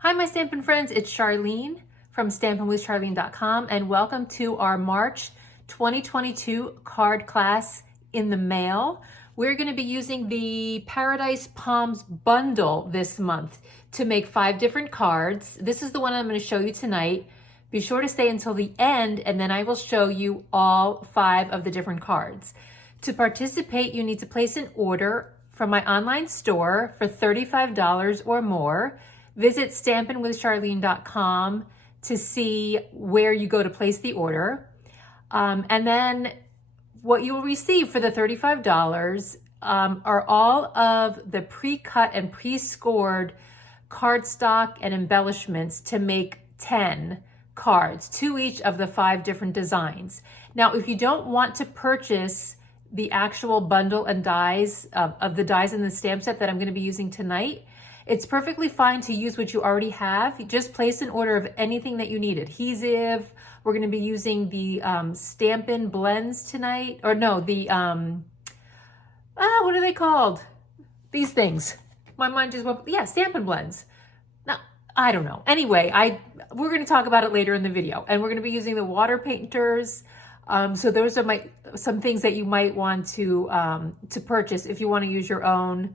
Hi, my Stampin' friends, it's Charlene from stampinwithcharlene.com and welcome to our March 2022 card class in the mail. We're going to be using the Paradise Palms bundle this month to make 5 different cards. This is the one I'm going to show you tonight. Be sure to stay until the end and then I will show you all 5 of the different cards. To participate, you need to place an order from my online store for $35 or more. Visit stampinwithcharlene.com to see where you go to place the order. And then what you will receive for the $35 are all of the pre-cut and pre-scored cardstock and embellishments to make 10 cards, 2 each of the 5 different designs. Now, if you don't want to purchase the actual bundle and dies of the dies in the stamp set that I'm going to be using tonight, it's perfectly fine to use what you already have. You just place an order of anything that you need. Adhesive. We're going to be using the Stampin' blends tonight. Or no, the, what are they called? These things. My mind just went, yeah, Stampin' blends. No, I don't know. Anyway, we're going to talk about it later in the video. And we're going to be using the water painters. So those are some things that you might want to purchase if you want to use your own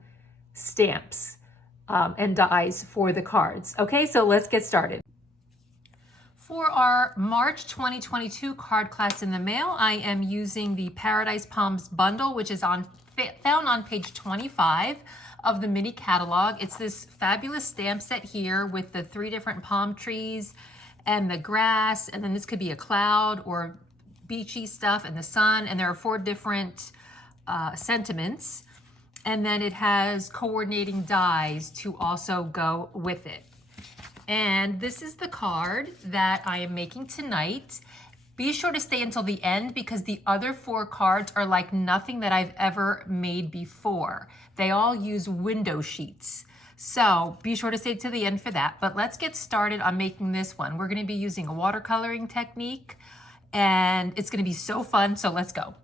stamps. And dies for the cards. Okay, so let's get started. For our March 2022 card class in the mail, I am using the Paradise Palms bundle, which is found on page 25 of the mini catalog. It's this fabulous stamp set here with the 3 different palm trees and the grass, and then this could be a cloud or beachy stuff and the sun, and there are 4 different sentiments. And then it has coordinating dies to also go with it. And this is the card that I am making tonight. Be sure to stay until the end because the other 4 cards are like nothing that I've ever made before. They all use window sheets. So be sure to stay to the end for that. But let's get started on making this one. We're going to be using a watercoloring technique and it's going to be so fun. So let's go.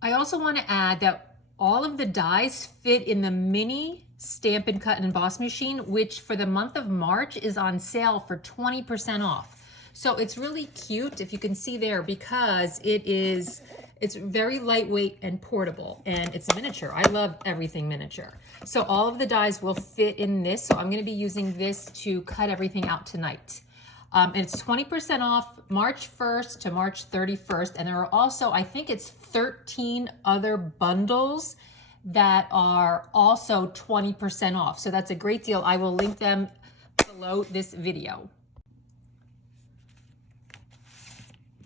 I also want to add that all of the dies fit in the mini Stampin' Cut and Emboss machine, which for the month of March is on sale for 20% off. So it's really cute, if you can see there, because it's very lightweight and portable, and it's miniature. I love everything miniature. So all of the dies will fit in this. So I'm going to be using this to cut everything out tonight. And it's 20% off March 1st to March 31st. And there are also, I think it's 13 other bundles that are also 20% off. So that's a great deal. I will link them below this video.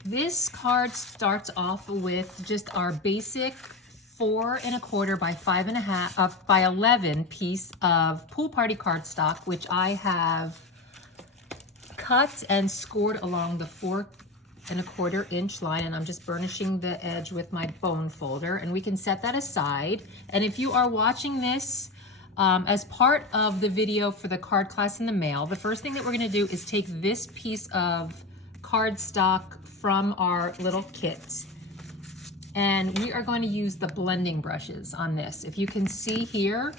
This card starts off with just our basic 4 1/4 by 5 1/2 by 11 piece of pool party cardstock, which I have cut and scored along the 4 1/4 inch line, and I'm just burnishing the edge with my bone folder, and we can set that aside. And if you are watching this as part of the video for the card class in the mail, the first thing that we're going to do is take this piece of cardstock from our little kit, and we are going to use the blending brushes on this. If you can see here,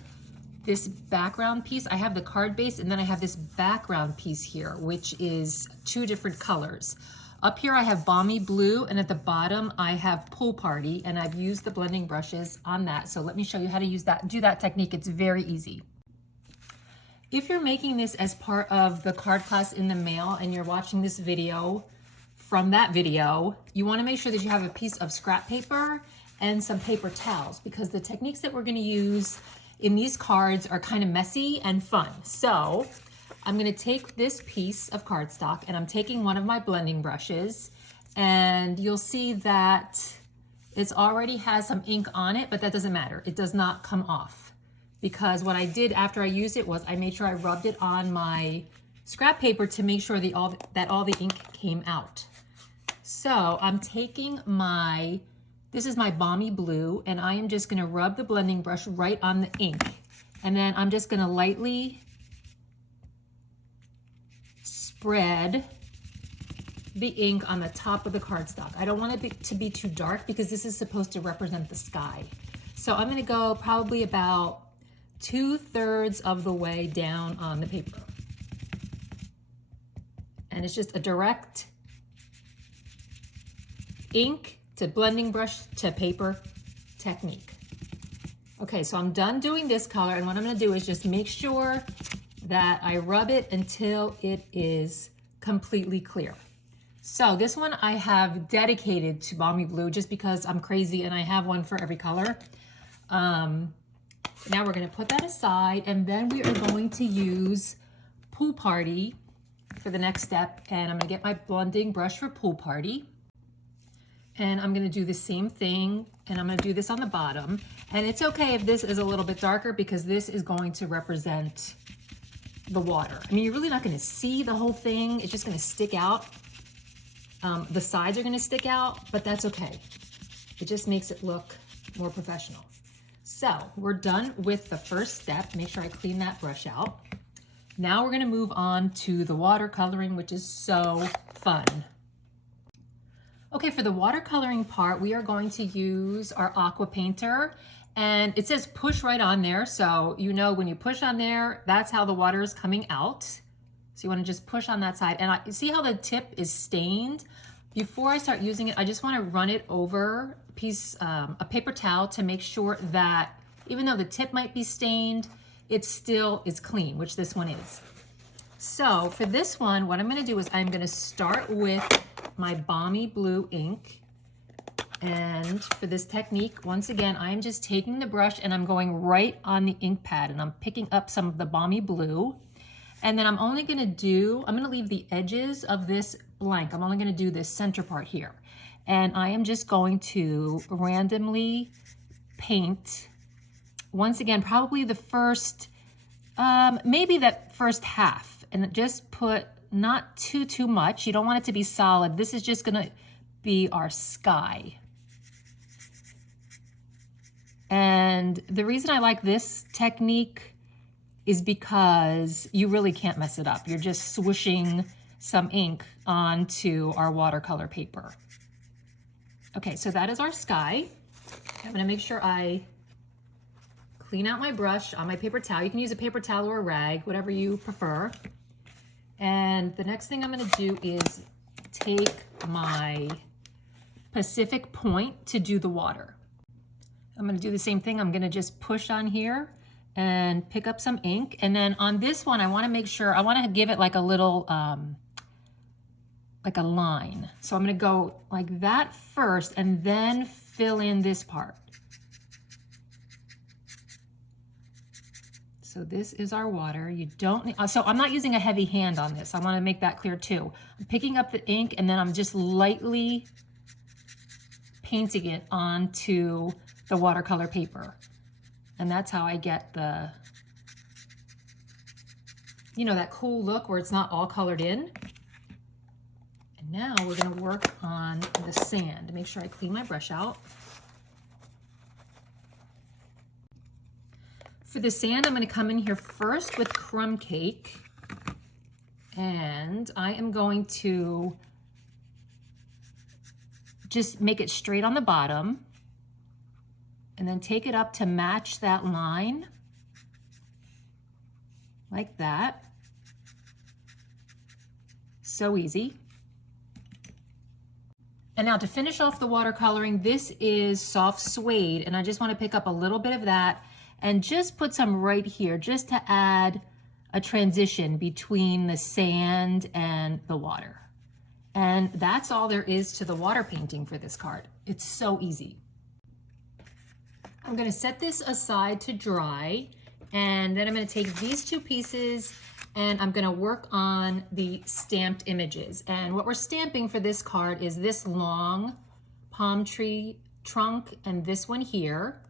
this background piece, I have the card base and then I have this background piece here, which is 2 different colors. Up here I have Balmy Blue, and at the bottom I have Pool Party, and I've used the blending brushes on that. So let me show you how to use that, do that technique. It's very easy. If you're making this as part of the card class in the mail and you're watching this video from that video, you want to make sure that you have a piece of scrap paper and some paper towels, because the techniques that we're going to use in these cards are kind of messy and fun. So I'm going to take this piece of cardstock and I'm taking one of my blending brushes, and you'll see that it already has some ink on it, but that doesn't matter. It does not come off, because what I did after I used it was I made sure I rubbed it on my scrap paper to make sure that all the ink came out. So I'm taking this is my Balmy Blue, and I am just going to rub the blending brush right on the ink. And then I'm just going to lightly spread the ink on the top of the cardstock. I don't want it to be too dark because this is supposed to represent the sky. So I'm going to go probably about 2/3 of the way down on the paper. And it's just a direct ink to blending brush to paper technique. Okay, so I'm done doing this color, and what I'm gonna do is just make sure that I rub it until it is completely clear. So this one I have dedicated to Balmy Blue just because I'm crazy and I have one for every color. Now we're gonna put that aside, and then we are going to use Pool Party for the next step, and I'm gonna get my blending brush for Pool Party. And I'm gonna do the same thing, and I'm gonna do this on the bottom. And it's okay if this is a little bit darker because this is going to represent the water. I mean, you're really not gonna see the whole thing. It's just gonna stick out. The sides are gonna stick out, but that's okay. It just makes it look more professional. So we're done with the first step. Make sure I clean that brush out. Now we're gonna move on to the watercoloring, which is so fun. Okay, for the watercoloring part, we are going to use our aqua painter, and it says push right on there. So you know when you push on there, that's how the water is coming out. So you want to just push on that side. And you see how the tip is stained? Before I start using it, I just want to run it over a paper towel to make sure that even though the tip might be stained, it still is clean, which this one is. So for this one, what I'm going to do is I'm going to start with my Balmy Blue ink. And for this technique, once again, I'm just taking the brush and I'm going right on the ink pad, and I'm picking up some of the Balmy Blue. And then I'm only going to leave the edges of this blank. I'm only going to do this center part here. And I am just going to randomly paint, once again, probably the first, maybe that first half, and just put not too much. You don't want it to be solid. This is just gonna be our sky. And the reason I like this technique is because you really can't mess it up. You're just swooshing some ink onto our watercolor paper. Okay, so that is our sky. I'm gonna make sure I clean out my brush on my paper towel. You can use a paper towel or a rag, whatever you prefer. And the next thing I'm gonna do is take my Pacific Point to do the water. I'm gonna do the same thing. I'm gonna just push on here and pick up some ink. And then on this one, I wanna make sure, I wanna give it like a little, like a line. So I'm gonna go like that first and then fill in this part. So this is our water. You don't need, so I'm not using a heavy hand on this. I want to make that clear too. I'm picking up the ink and then I'm just lightly painting it onto the watercolor paper. And that's how I get the, you know, that cool look where it's not all colored in. And now we're going to work on the sand. Make sure I clean my brush out. For the sand, I'm going to come in here first with Crumb Cake, and I am going to just make it straight on the bottom and then take it up to match that line like that. So easy. And now to finish off the watercoloring, this is soft suede, and I just want to pick up a little bit of that and just put some right here just to add a transition between the sand and the water. And that's all there is to the water painting for this card. It's so easy. I'm gonna set this aside to dry, and then I'm gonna take these two pieces and I'm gonna work on the stamped images. And what we're stamping for this card is this long palm tree trunk and this one here,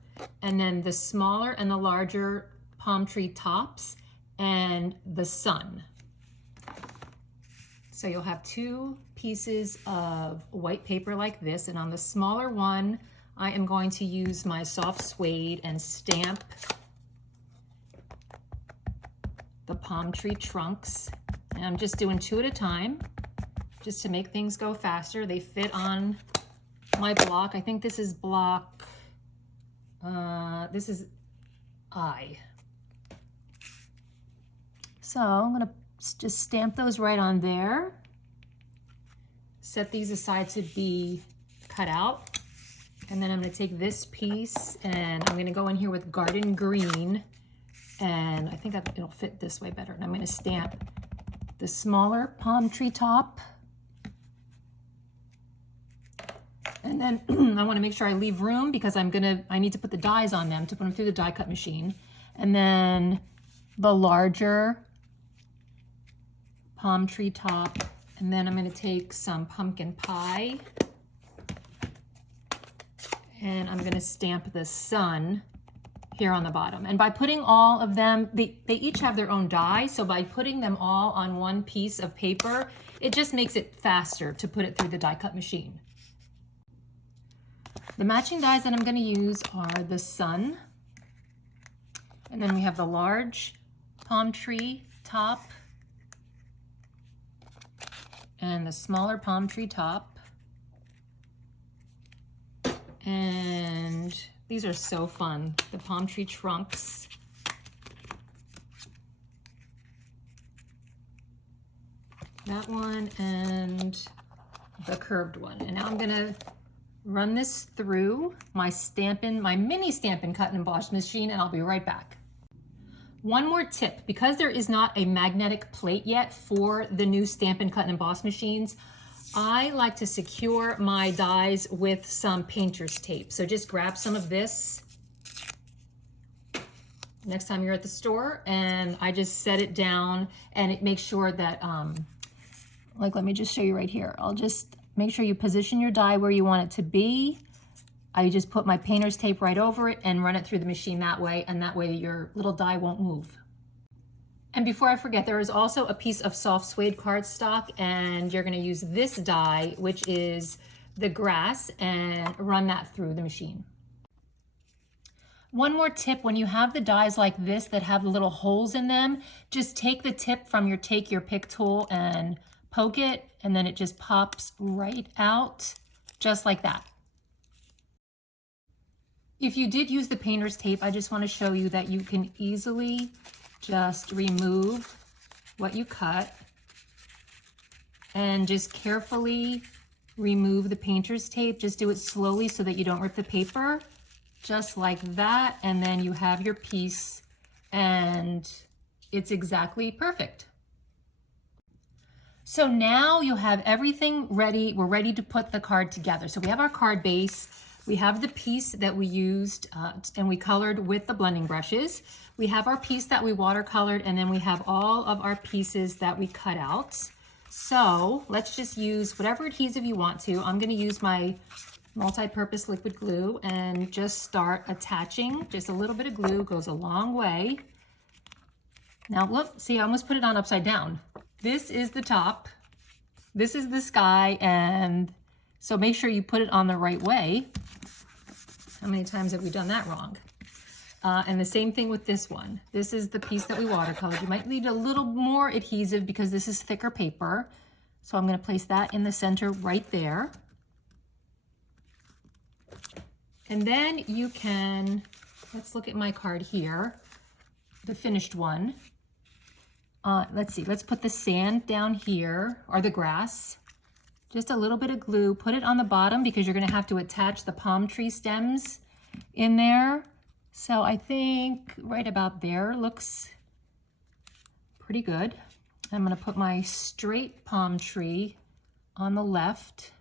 and then the smaller and the larger palm tree tops and the sun. So you'll have two pieces of white paper like this, and on the smaller one, I am going to use my soft suede and stamp the palm tree trunks. And I'm just doing two at a time, just to make things go faster. They fit on my block. I think this is block, this is I. So I'm gonna just stamp those right on there. set these aside to be cut out. And then I'm going to take this piece and I'm going to go in here with garden green. And I think it'll fit this way better. And I'm going to stamp the smaller palm tree top. And then I want to make sure I leave room because I need to put the dies on them to put them through the die cut machine. And then the larger palm tree top. And then I'm going to take some pumpkin pie. And I'm going to stamp the sun here on the bottom. And by putting all of them, they each have their own die. So by putting them all on one piece of paper, it just makes it faster to put it through the die cut machine. The matching dies that I'm going to use are the sun. And then we have the large palm tree top and the smaller palm tree top. And these are so fun, the palm tree trunks. That one and the curved one. And now I'm gonna run this through my mini Stampin' Cut and Emboss machine, and I'll be right back. One more tip, because there is not a magnetic plate yet for the new Stampin' Cut and Emboss machines, I like to secure my dies with some painter's tape. So just grab some of this next time you're at the store, and I just set it down, and it makes sure that, like, let me just show you right here. I'll just make sure you position your die where you want it to be. I just put my painter's tape right over it and run it through the machine that way, and that way your little die won't move. And before I forget, there is also a piece of soft suede cardstock, and you're gonna use this die, which is the grass, and run that through the machine. One more tip, when you have the dies like this that have the little holes in them, just take the tip from your Take Your Pick tool and poke it, and then it just pops right out, just like that. If you did use the painter's tape, I just wanna show you that you can easily just remove what you cut and just carefully remove the painter's tape. Just do it slowly so that you don't rip the paper, just like that. And then you have your piece and it's exactly perfect. So now you have everything ready. We're ready to put the card together. So we have our card base. We have the piece that we used and we colored with the blending brushes. We have our piece that we watercolored, and then we have all of our pieces that we cut out. So let's just use whatever adhesive you want to. I'm gonna use my multi-purpose liquid glue and just start attaching. Just a little bit of glue goes a long way. Now look, see, I almost put it on upside down. This is the top, this is the sky, and so make sure you put it on the right way. How many times have we done that wrong? And the same thing with this one. This is the piece that we watercolored. You might need a little more adhesive because this is thicker paper. So I'm going to place that in the center right there. And then you can, let's look at my card here, the finished one. Let's see, let's put the sand down here, or the grass. Just a little bit of glue, put it on the bottom because you're gonna have to attach the palm tree stems in there. So I think right about there looks pretty good. I'm gonna put my straight palm tree on the left.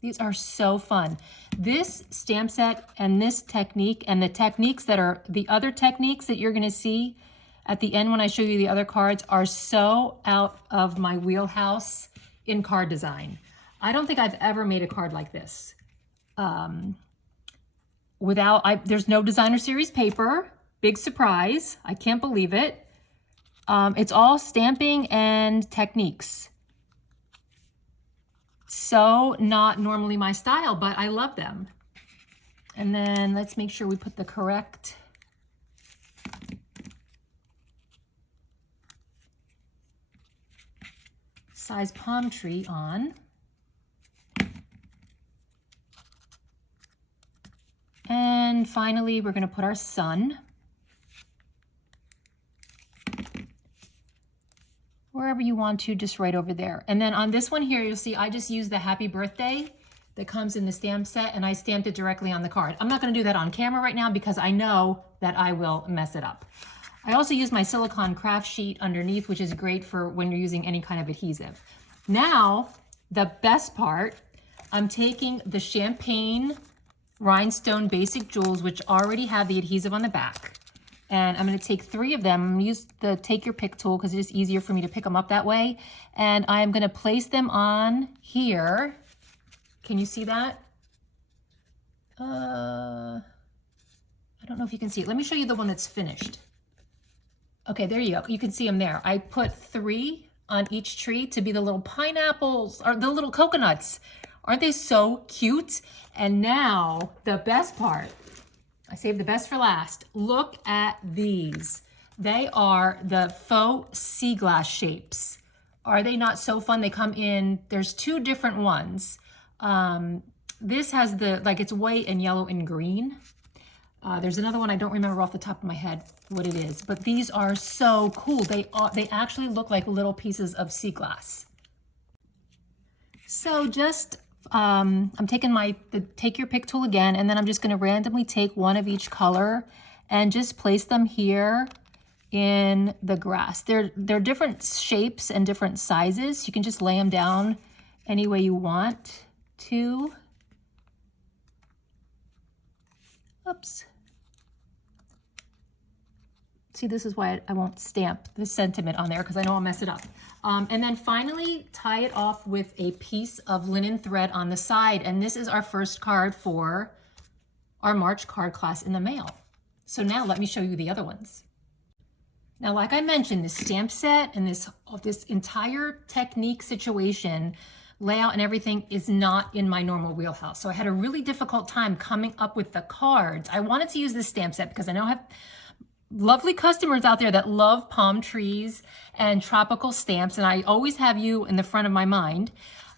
These are so fun. This stamp set and this technique and the techniques that are the other techniques that you're gonna see at the end when I show you the other cards are so out of my wheelhouse in card design. I don't think I've ever made a card like this. There's no designer series paper, big surprise. I can't believe it. It's all stamping and techniques. So not normally my style, but I love them. And then let's make sure we put the correct size palm tree on. And finally, we're going to put our sun. We're wherever you want to, just right over there. And then on this one here, you'll see I just used the happy birthday that comes in the stamp set, and I stamped it directly on the card. I'm not gonna do that on camera right now because I know that I will mess it up. I also use my silicone craft sheet underneath, which is great for when you're using any kind of adhesive. Now, the best part, I'm taking the champagne rhinestone basic jewels, which already have the adhesive on the back. And I'm gonna take 3 of them. I'm gonna use the take your pick tool because it's just easier for me to pick them up that way. And I'm gonna place them on here. Can you see that? I don't know if you can see it. Let me show you the one that's finished. Okay, there you go. You can see them there. I put 3 on each tree to be the little pineapples or the little coconuts. Aren't they so cute? And now the best part, I saved the best for last. Look at these. They are the faux sea glass shapes. Are they not so fun? They come in, there's 2 different ones. This has the, like it's white and yellow and green. There's another one, I don't remember off the top of my head what it is, but these are so cool. They actually look like little pieces of sea glass. So just, I'm taking the take your pick tool again, and then I'm just gonna randomly take one of each color and just place them here in the grass. They're different shapes and different sizes. You can just lay them down any way you want to. Oops. See, this is why I won't stamp the sentiment on there because I know I'll mess it up. And then finally tie it off with a piece of linen thread on the side. And this is our first card for our March card class in the mail. So now let me show you the other ones. Now, like I mentioned, this stamp set and this entire technique situation, layout and everything is not in my normal wheelhouse. So I had a really difficult time coming up with the cards. I wanted to use this stamp set because I know I have lovely customers out there that love palm trees and tropical stamps, and I always have you in the front of my mind,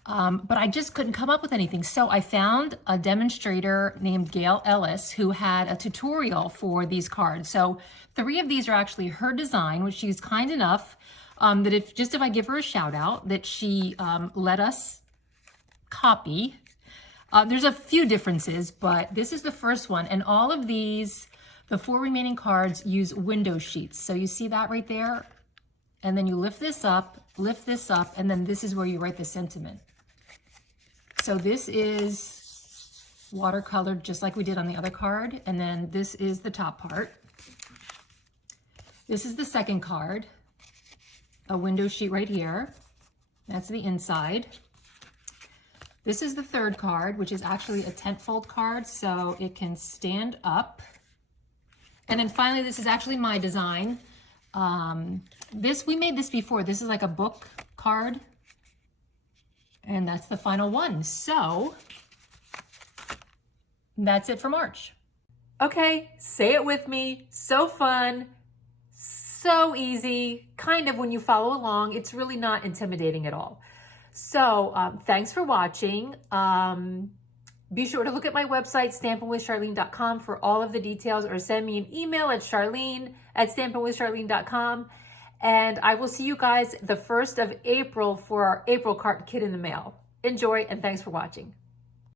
but I just couldn't come up with anything. So I found a demonstrator named Gail Ellis who had a tutorial for these cards. So 3 of these are actually her design, which she's kind enough that if I give her a shout out, that she let us copy. There's a few differences, but this is the first one, and all of these, the 4 remaining cards use window sheets. So you see that right there? And then you lift this up, and then this is where you write the sentiment. So this is watercolored just like we did on the other card. And then this is the top part. This is the second card, a window sheet right here. That's the inside. This is the third card, which is actually a tent fold card, so it can stand up. And then finally, this is actually my design. We made this before. This is like a book card. And that's the final one. So that's it for March. Okay, say it with me. So fun, so easy. Kind of when you follow along, it's really not intimidating at all. So thanks for watching. Be sure to look at my website, stampinwithcharlene.com, for all of the details, or send me an email at charlene@stampinwithcharlene.com. And I will see you guys the 1st of April for our April card kit in the mail. Enjoy, and thanks for watching.